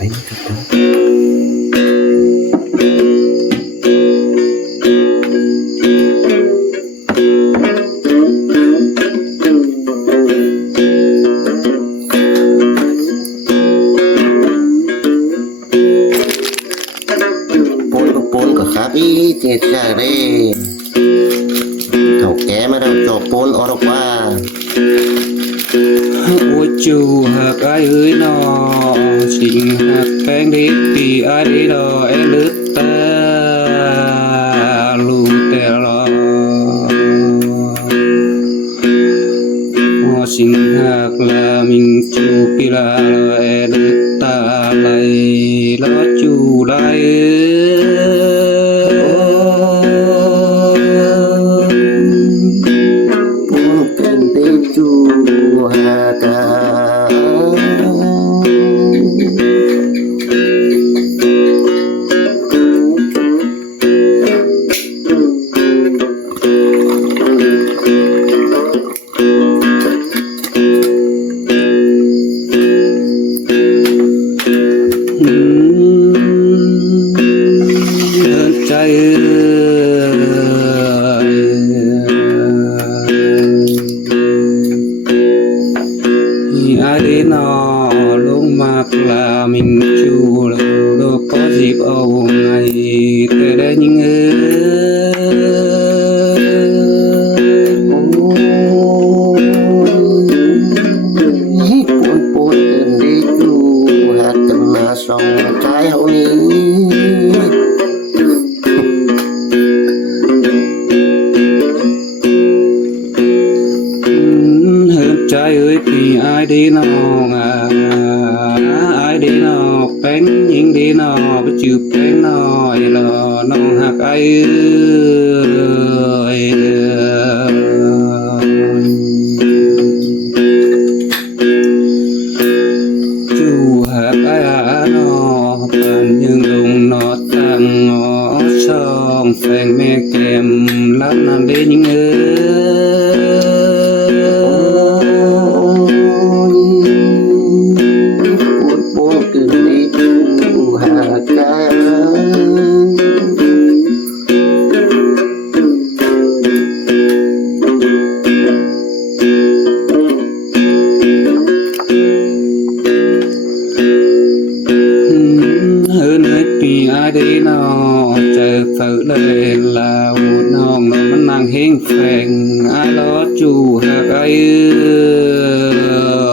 ấy thật đó pôn của khá bí thì ra đây thầu ké mà đâu cho pôn ở đâu qua ôi chú hạc ai ơi nó xin hạc bánh đi thì ai đi đó em lướt ta lù tè lo họ xin hạc là mình chú kỳ là em lướt ta lại lo chú lại ai đến nó lúc mặc là mình chu đâu có dịp âu ngày tới đây những pôn đi chu hạt cần là song trái hậu ní trái ơi thì ai đi nó ai đi nó bánh những đi nó bắt chụp bánh nó là nó hạt ai ơi chú hạt ai nó bàn nhưng đồng nó tăng ngõ song phèn mẹ kèm lắm nam đi những ai đi nó chờ phở lời là non nó mình mang hiên phèn ai lo chú hạt ai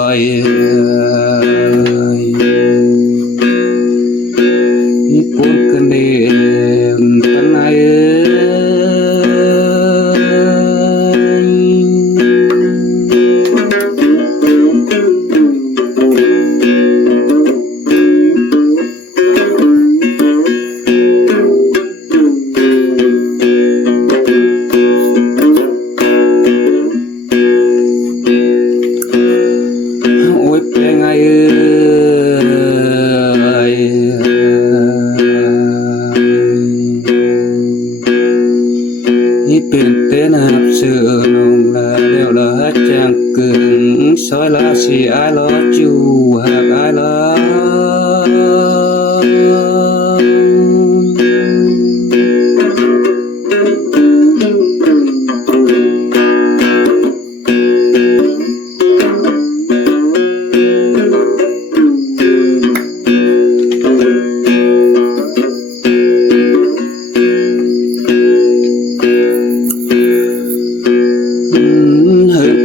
ơi buồn cơn đêm tan ai bên tên hấp sự nồng là đều là hết trang cường soi là si ai lo chu hạt ai lo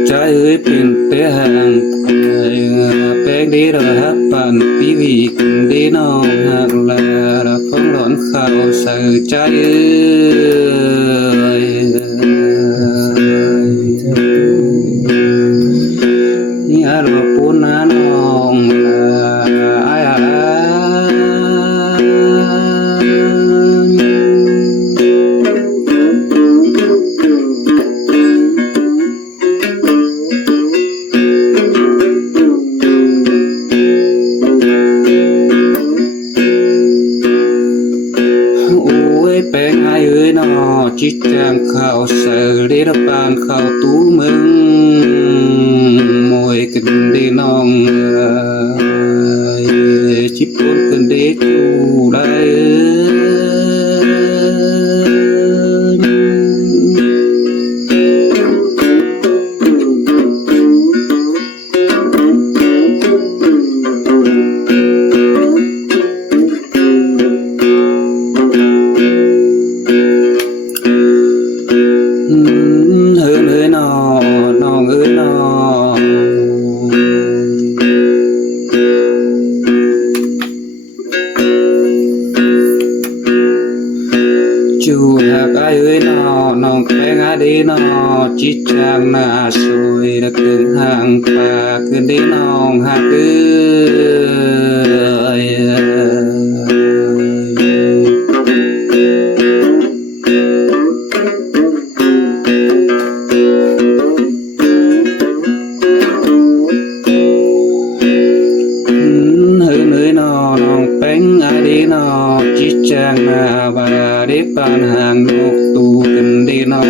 trái ơi bên té hàng bé đi rồi hát bàn tí vị đi nó hạt là phong loạn khảo sợ trái ơi nhà lo bốn nó là ai bèn ai ơi nó chỉ trang khảo sợ để đáp bàn khảo tú mừng môi kinh đi non ชิปนกันเดจูได้จูหากไอ้เอ้ยนอน้องแป้งอาดีนอจิตจางน่าสวยระเกินห่างป่าคืนดีน้องหากเอ้ยเฮ้ยเอ้ยนอน้องแป้งอาดีนอจิตจางน่าบาดีปานห่างนกตูกันดีน้อง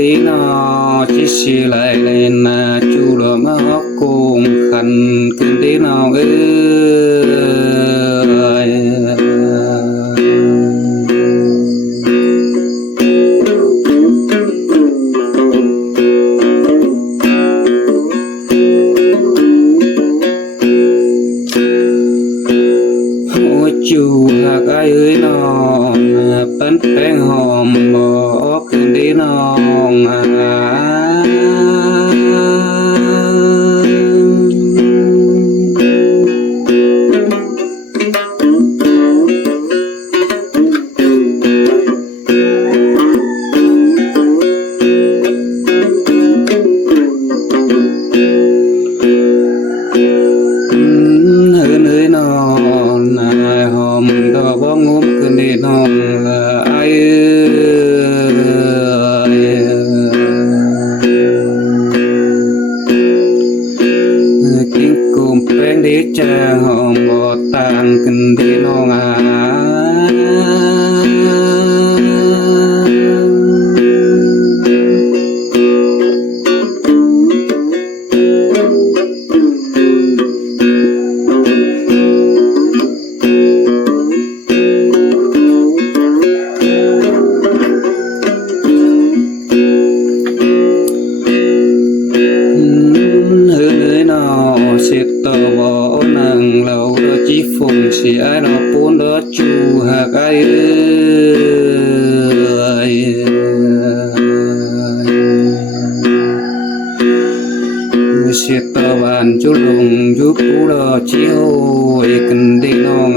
ดีนอที่สิไหลเลยนาจูโลมาฮอกกงขันขึ้นดีนอเอ้ยโอ้จูหากไอ้เอ้ยนอปันแป้งหอมบอกขึ้นดีนอบ้องงุ้มขึ้นดีน้องละไอ้กินกุมแป้งดีจ้าหอมบ่ต่างกันดีน้องเสร็จต่อบ่นั่งเราจีฟงเสียเราปูนรถจูหากไอ้เอ้ยเสร็จต่อบ้านจุลงจุปูรอจีโอยกันดีน้อง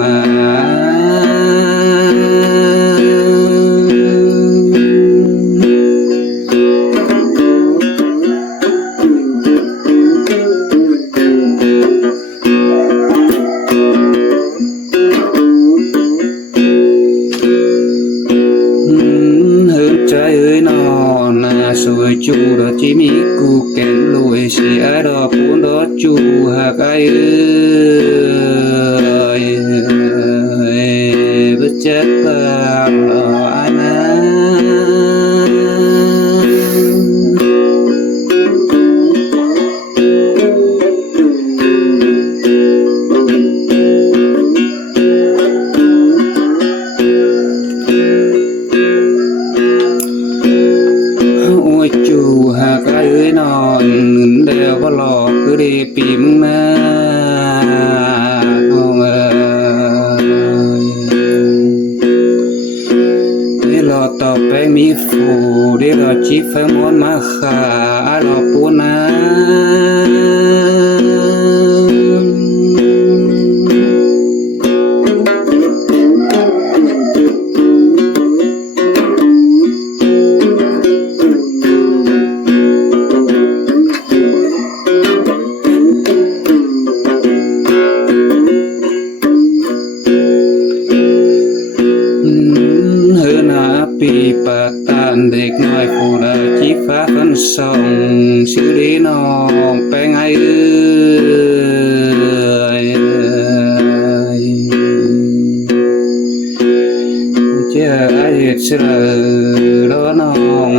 ใจเอ้ยนอนน่าสวยจูรอจีมีกูแก่นรวยเสียดอกปูนรถจูหากไอ้เอ้ยบ่จักบ้างหรออันจูหากไอ้เอ้ยนอนเดียวก็หลอกคือดีปีมนะน้องนี่รอต่อไปมีฟูเดี๋ยวรอจีไฟมอนมาขาหลอกปูนะ ปีปะตานเด็กน้อยผู้ใดจีฟ้าฟันส่องชื่อดีน้องแปลงไงเจ้าไอ้เชื่อรอน้อง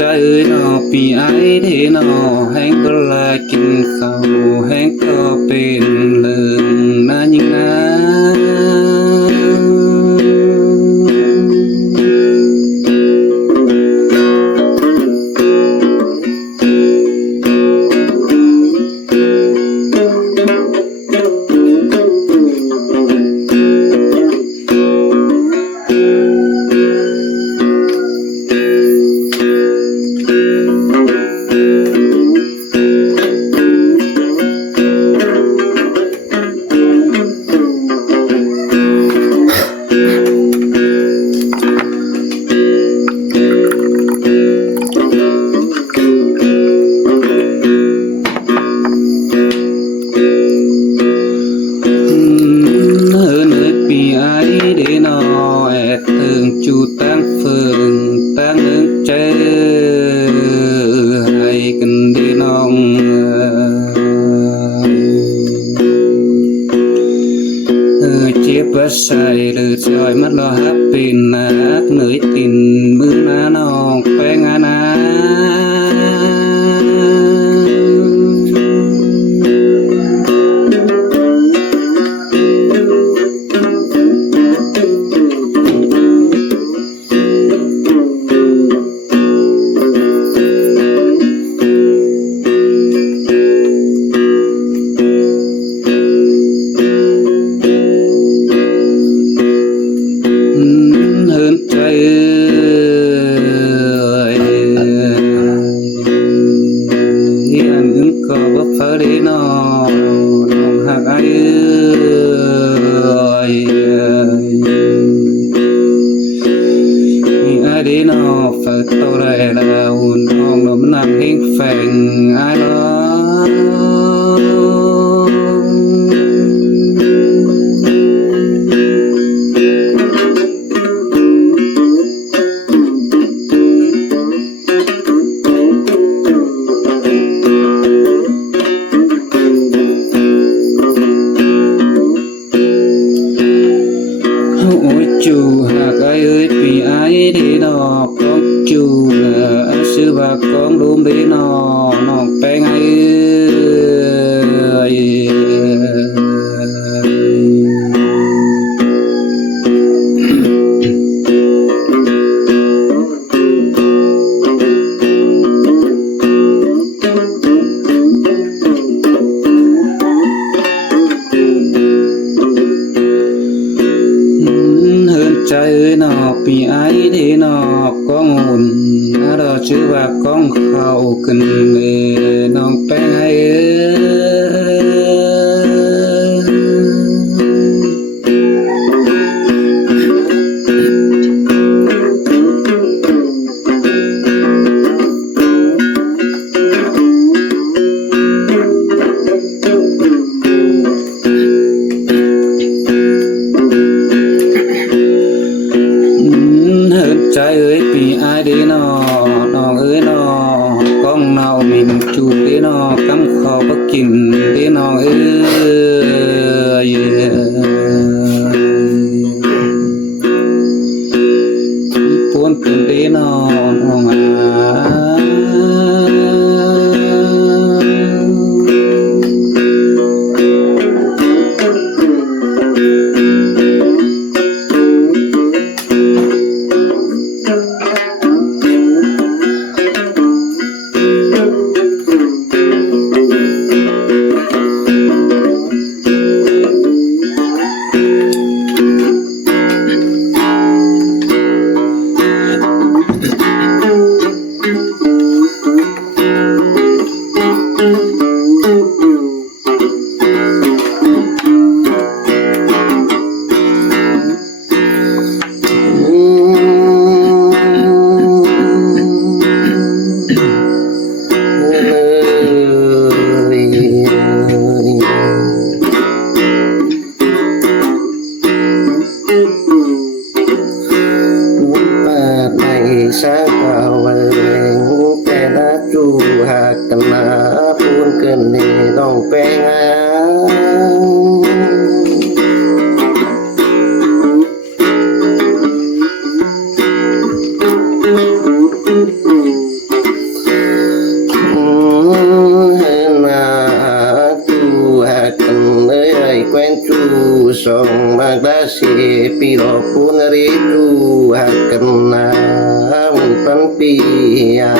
ใจนอปีไอเดนอแห้งก็ลากินข้าวแห้งก็เป็นเรื่องน่ายิ่งนะจูตั้งเฟิงตั้งนึกใจให้กันดีน้องเจ็บว่าใส่หรือจอยมัดรอฮับเป็นนักเหนื่อยตินมือหน้าน้องไปงานนะก็บ่ฟ้าดีน้องหักไอ้ไอ้ดีน้องฝากตัวไรแล้วน้องลมน้ำเฮงแฝงไอ้ล้อจูหากไอ้ปีไอ้ดีนอกกองจูชื่อว่ากองดูมดีนอน้องแปลงไอ้ใจนอปีไอดีนอกกองอุ่นเราชื่อว่ากองเข้ากันน้องแป้งไใจปีไอดีนอน้องน้องกองเนามินจู กันนะปูนเกินนี่ต้องแปลงsong magdasi pilo pun ritu akan panpia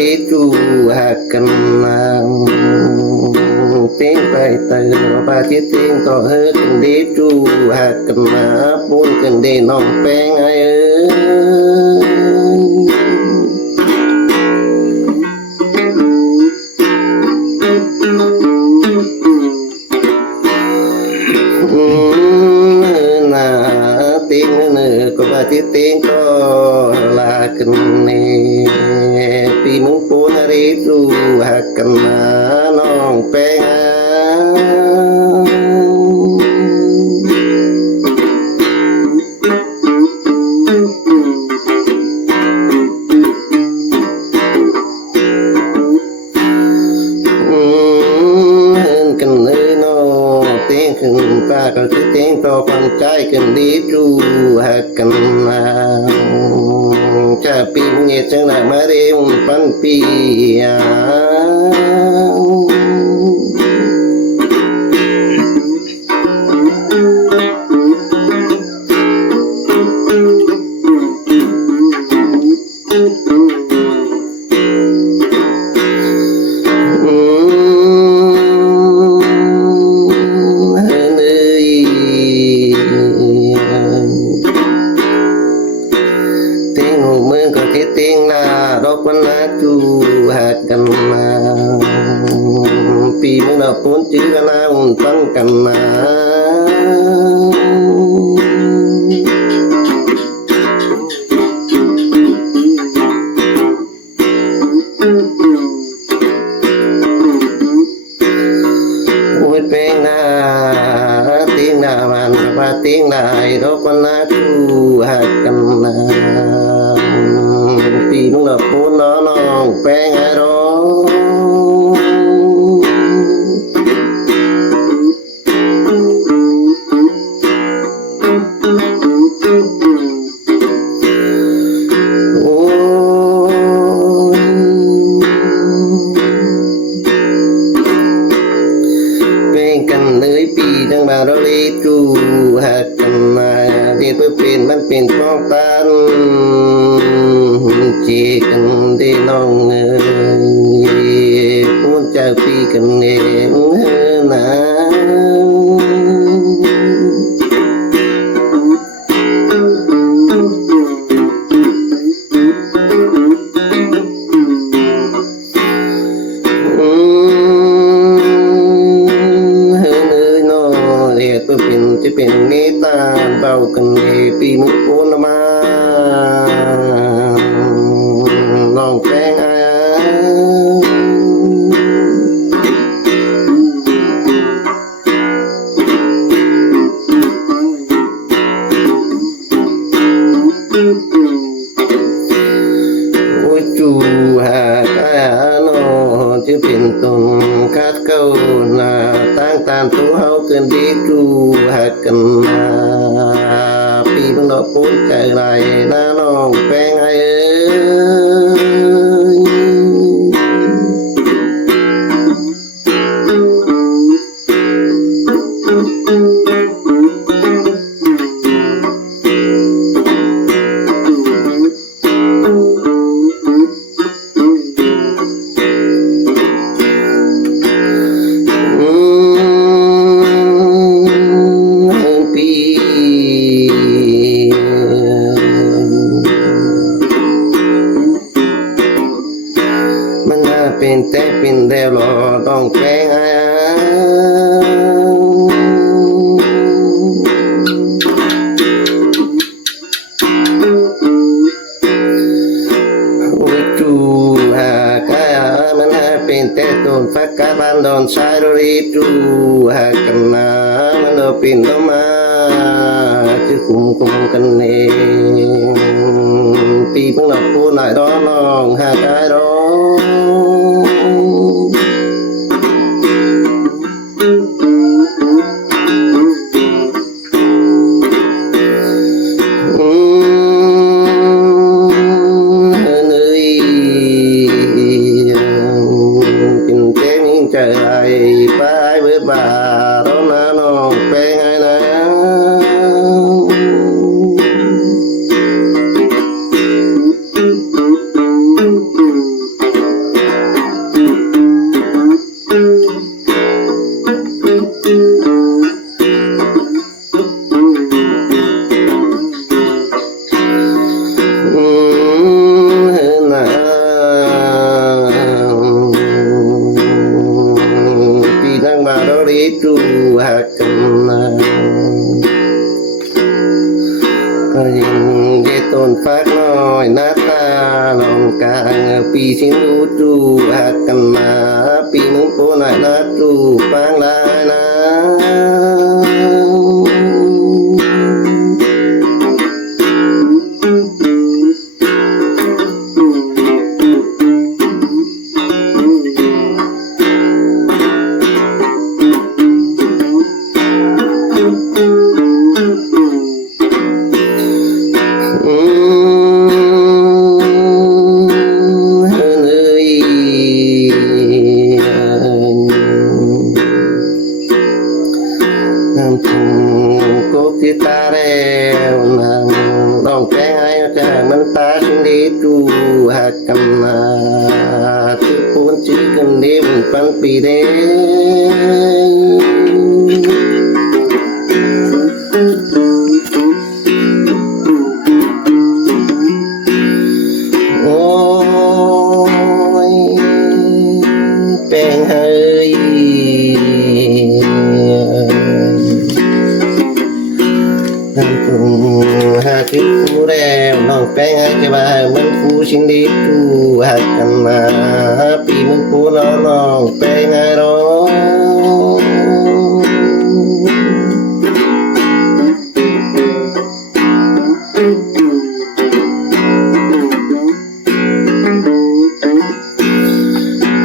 itu akan tiếng tay từ ba chiếc tiếng to hơn cần đi chu akan pun cần đi nong peng ai tiếng nữa có ba chiếc tiếng to là cần nè pi muốn pun hari tu akan nong peng cần nơi nó tiếng cần ta có cái tiếng to con trai cần đi tu akan cha pi nghe chẳng là mà đi pan pi tiếng là đó quan là chu hạt cần pi muốn đọc bốn chữ là tăng cần ôi bên là tiếng là bàn và tiếng lại đó quan là chu hạt cần pi muốn đọc bốn nó non bé ngay đó bên cạnh nơi pi đang bảo đó đi chu hạt cần đi với bênมันเป็นป้องกันchỉ cần đi nong muốn cha pi cần nghe na nơi nó để tôiเป็นจะเป็นเมตตาเบากันเงปีมุกโอนมาน้องแป้งโอ้ยจูหากโนจะเป็นตรงคัดเก้านาตั้งตามตัวเฮาเกินดีจูหากกันปีมันดอกปูนใจไหลน้าน้องแป้งไอ้ปี เป็นแต่เป็นเดียวรอต้องแป้งให้จูหากายมันเป็นแต่ต้นฟักกะบันดอนสายโรรีจูหากันนามันเป็นต้นมาจะคุมกันเองปีเพิ่งหลับปูหน่อยร้องน้องหากายร้ใจไปเบื่อบ่าร้องน้าน้องไปให้นะจูหักกันนาก็ยังเด็ดต้นฟักน้อยหน้าตาลองกลางปีสิงดูจูหักกันนาปีมึงโปหน่อยนะจูปางลายนะกูที่ตาแล้วนั่งต้องแก้ให้ใจมันตาชิงดีจูหักกันนาที่ปูนจีกันดีมันปันปีเด้โอ้ยเป็นเฮ้ยหาที่กูแล้วน้องแป้งให้จะมามันกูชิงดีจูหักกันมาปีมึงกูน้องแป้งให้ร้อง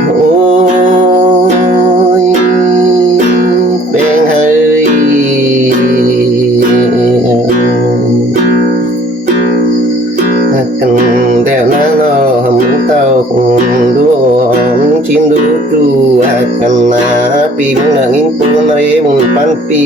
โอ้ยแป้งให้กันเดี๋ยวนั้นเราหมุนเต้าดูชิมดูจูหักกันนะปีมึงนั่งกินปูนเรมึงปันปี